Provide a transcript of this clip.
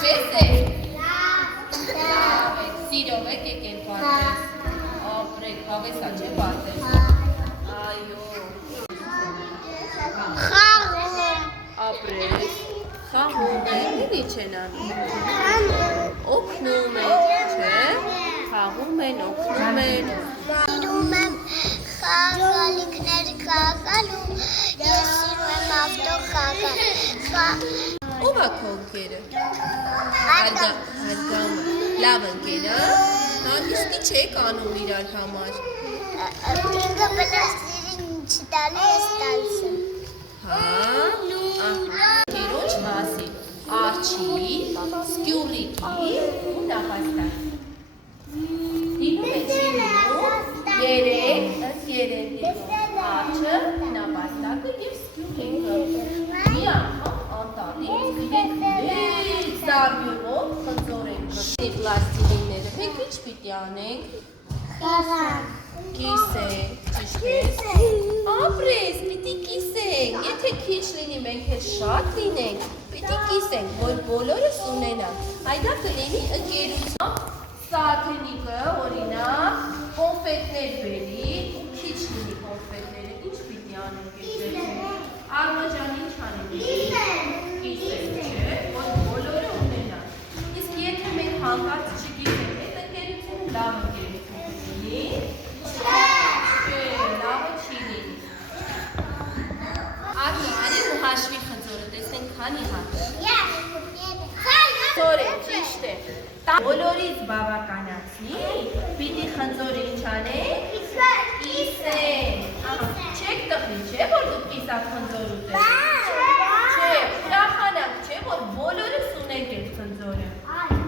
ինչպես է։ Լավ է, սիրով եք եկել պատես։ Ապրեք, հավեսա չէ պատես։ Այո։ Խաղում։ Ապրեք, խաղում են, ինչ են անում։ Օգնում են, չէ։ Խաղում են, օգնում են։ Սիրում եմ խաղալիքներ խաղալ ու ես սիրում եմ ավտո խաղալ։ Ո՞վ է քո ընկերը։ Հարգամը։ Լավ ընկերը։ Իսկ ինչ եք անում իրար համար։ Ինքը բնասիրին չտալի ես տալիս եմ։ Կերոջ մասի, արջի, սկյուրիկի ու նապաստակ։ Դինում է չի լինում, երեք արջը, նապաստակը և սկյուրիկը։ Մի անգամ անտանից գիտեք զարյունով խնձոր ենք մտի պլաստիլինները։ Մենք ինչ պիտի անենք։ Կիսենք, ճիշտ ես։ Ապրես, պիտի կիսենք, եթե քիչ լինի, մենք էլ շատ լինենք, պիտի կիսենք, որ բոլորս ունենանք։ Այդա կլինի ընկերություն, սաթենիկը, օրինակ, կոնֆետներ բերի, քիչ լինի կոնֆետները, ինչ պիտի անենք այդպես։ Արմաջան ինչ անենք։ Կիսենք, չէ, որ բոլորը ունենանք։ Իսկ եթե մենք հանկարծ չկիսենք, այդ ընկերությունը լավ ընկերություն կլինի։ Լավը չի լինի։ Արի ու հաշվի խնձորը, տեսնենք քանի հատ։ Խնձորը ճիշտ է։ Բոլորից բավականացնի, պիտի խնձորը ինչ անենք։ Կիսենք։ Չեք տխրի, չէ՞ որ դուք կիսած խնձոր ուտեք։ Չէ, ուրախանանք, չէ՞ որ բոլորս ունենք այդ խնձորը։